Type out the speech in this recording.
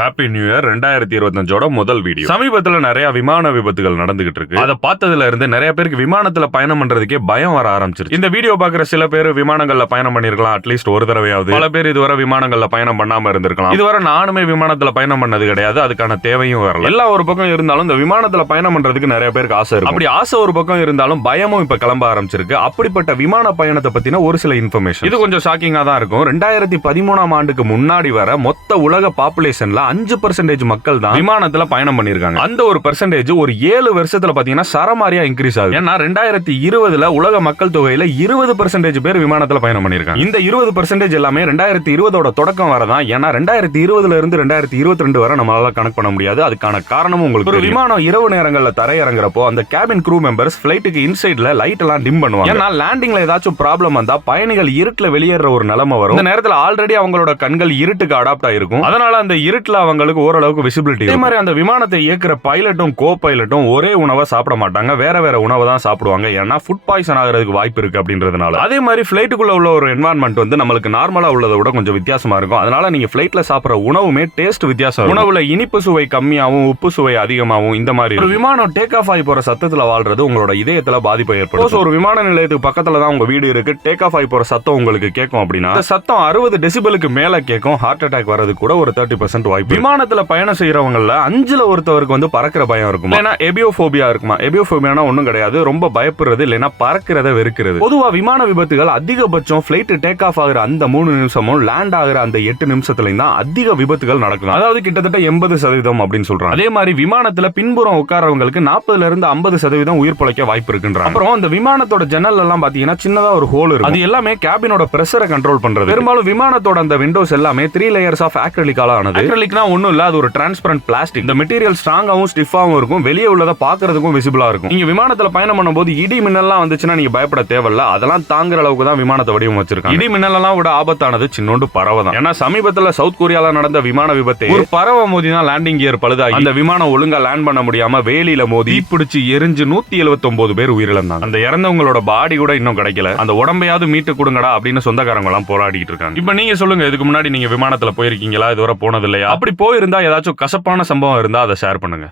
Happy new year 2025ஓட முதல் video. சமீபத்துல நிறைய விமான விபத்துகள் நடந்துகிட்டு இருக்கு. அதை பார்த்ததுல இருந்து நிறைய பேருக்கு விமானத்துல பயணம் பண்றதுக்கே பயம் வர ஆரம்பிச்சிருச்சு. இந்த வீடியோ பாக்குற சில பேர் விமானங்கள்ல பயணம் பண்ணிருக்கலாம், அட்லீஸ்ட் ஒரு தடவையாவது. பல பேர் இதுவரை விமானங்கள்ல பயணம் பண்ணாம இருந்திருக்கலாம். இதுவரை நானுமே விமானத்துல பயணம் பண்ணது கிடையாது, அதுக்கான தேவையும் வரல. எல்லாம் ஒரு பக்கம் இருந்தாலும் இந்த விமானத்துல பயணம் பண்றதுக்கு நிறைய பேருக்கு ஆசை இருக்கு. அப்படி ஆசை ஒரு பக்கம் இருந்தாலும் பயமும் இப்ப கிளம்ப ஆரம்பிச்சிருக்கு. அப்படிப்பட்ட விமான பயணத்தை பத்தின ஒரு சில இன்ஃபர்மேஷன். இது கொஞ்சம் ஷாக்கிங்கா தான் இருக்கும். 2013ஆம் ஆண்டுக்கு முன்னாடி வர மொத்த உலக பாப்புலேஷன்ல 5% மக்கள் தான் விமானத்துல பயணம் பண்ணிருக்காங்க. அந்த ஒரு பெர்சன்டேஜ் ஒரு 7 வருஷத்துல பாத்தீங்கன்னா சரமாரியா இன்க்ரீஸ் ஆகுது. ஏன்னா 2020ல உலக மக்கள் தொகையில 20% பேர் விமானத்துல பயணம் பண்ணிருக்காங்க. இந்த 20% எல்லாமே 2020ஓட தொடக்கம் வரதான். ஏன்னா 2020ல இருந்து 2022 வரை நம்மளால கணக்கு பண்ண முடியாது. அதுக்கான காரணமும் உங்களுக்கு ஒரு விமானம் இரவு நேரங்கள்ல தரையிறங்குறப்போ அந்த கேபின் க்ரூ மெம்பர்ஸ் ஃபிளைட்டுக்கு இன்சைட்ல லைட் எல்லாம் டிம் பண்ணுவாங்க. ஏன்னா லேண்டிங்ல ஏதாச்சும் ப்ராப்ளம் வந்தா பயணிகள் இருட்டுல வெளியேற ஒரு நிலைமை வரும். இந்த நேரத்துல ஆல்ரெடி அவங்களோட கண்கள் இருட்டுக்கு அடாப்ட் ஆயிருக்கும். அதனால அந்த இருட்டுல அவங்களுக்கு ஓரளவுக்கு விசிபிலிட்டி. அதே மாதிரி அந்த விமானத்தை இயக்குற பைலட்டும் கோ பைலட்டும் ஒரே உணவை சாப்பிட மாட்டாங்க, வேற வேற உணவை தான் சாப்பிடுவாங்க. ஏன்னா ஃபுட் பாய்சன் ஆகிறதுக்கு வாய்ப்பு இருக்கு அப்படின்றதுனால. அதே மாதிரி ஃபிளைட்டுக்குள்ள உள்ள ஒரு என்வாரன்மெண்ட் வந்து நம்மளுக்கு நார்மலா உள்ளதை விட கொஞ்சம் வித்தியாசமா இருக்கும். அதனால நீங்க ஃபிளைட்ல சாப்பிடுற உணவுமே டேஸ்ட் வித்தியாசம். உணவுல இனிப்பு சுவை கம்மியாவும் உப்பு சுவை அதிகமாகவும் இந்த மாதிரி. ஒரு விமானம் டேக் ஆஃப் ஆகி போற சத்தத்துல வாழ்றது உங்களோட இதயத்துல பாதிப்பை ஏற்படும். ஒரு விமான நிலையத்துக்கு பக்கத்துல தான் உங்க வீடு இருக்கு, டேக் ஆஃப் ஆகி போற சத்தம் உங்களுக்கு கேட்கும் அப்படின்னா சத்தம் 60 டெசிபலுக்கு மேல கேட்கும். ஹார்ட் அட்டாக் வரது கூட ஒரு 30% வாய்ப்பு. விமானத்துல பயணம் செய்யறவங்கல 5ல ஒருத்தவருக்கு வந்து பறக்கிற பயம் இருக்கும். ஏன்னா எபியோபோபியா இருக்குமா. எபியோபோபியானா ஒண்ணும் கிடையாது, ரொம்ப பயப்படுறது இல்லைன்னா பறக்கிறத வெறுக்கிறது. பொதுவா விமான விபத்துகள் அதிகபட்சம் பிளைட் டேக் ஆஃப் ஆகிற அந்த 3 நிமிஷமும் லேண்ட் ஆகிற அந்த 8 நிமிஷத்துலயும் தான் அதிக விபத்துகள் நடக்கும். அதாவது கிட்டத்தட்ட 80% அப்படின்னு சொல்றாங்க. அதே மாதிரி விமானத்துல பின்புறம் உட்காரவங்களுக்கு 40ல இருந்து 50% உயிர் பிழைக்க வாய்ப்பு இருக்குன்றாங்க. அப்புறம் அந்த விமானத்தோட ஜன்னல் எல்லாம் பாத்தீங்கன்னா சின்னதா ஒரு ஹோல் இருக்கும். அது எல்லாமே கேபினோட பிரஷரை கண்ட்ரோல் பண்றது. பெரும்பாலும் விமானத்தோட அந்த விண்டோஸ் எல்லாமே 3 லேயர்ஸ் ஆஃப் ஆக்ரிலிக்கால ஆனது. ஆக்ரிலிக்னா ஒண்ணும் இல்ல, அது ஒரு டிரான்ஸ்பரண்ட் பிளாஸ்டிக். இந்த மெட்டீரியல் ஸ்ட்ராங்காவும் ஸ்டிஃபாவும் இருக்கும், வெளியே உள்ளத பாக்குறதுக்கும் விசிபிளா இருக்கும். நீங்க விமானத்துல பயணம் பண்ணும்போது இடி மின்னல்லாம் வந்துச்சுன்னா நீங்க பயப்பட தேவையில்ல, அதெல்லாம் தாங்குற அளவுக்கு தான் விமானத்தை வடிவம் வச்சிருக்காங்க. இடி மின்னலாம் விட ஆபத்தானது சின்னோண்டு பறவை தான். ஏன்னா சமீபத்துல சவுத் கொரியால நடந்த விமான விபத்தை ஒரு பறவை மோதி தான் லேண்டிங் கியர் பழுதாகி அந்த விமானம் ஒழுங்கா லேண்ட் பண்ண முடியாம வேலியில மோதி பிடிச்சு எரிஞ்சு 179 பேர் உயிரிழந்தாங்க. அந்த இறந்தவங்களோட பாடி கூட இன்னும் கிடைக்கல. அந்த உடம்பையாவது மீட்டு கொடுங்கடா அப்படின்னு சொந்தக்காரங்க எல்லாம் போராடிட்டு இருக்காங்க. இப்ப நீங்க சொல்லுங்க, இதுக்கு முன்னாடி நீங்க விமானத்துல போயிருக்கீங்களா? இதுவரை போனது இல்லையா? அப்படி போயிருந்தா ஏதாச்சும் கசப்பான சம்பவம் இருந்தா அதை ஷேர் பண்ணுங்க.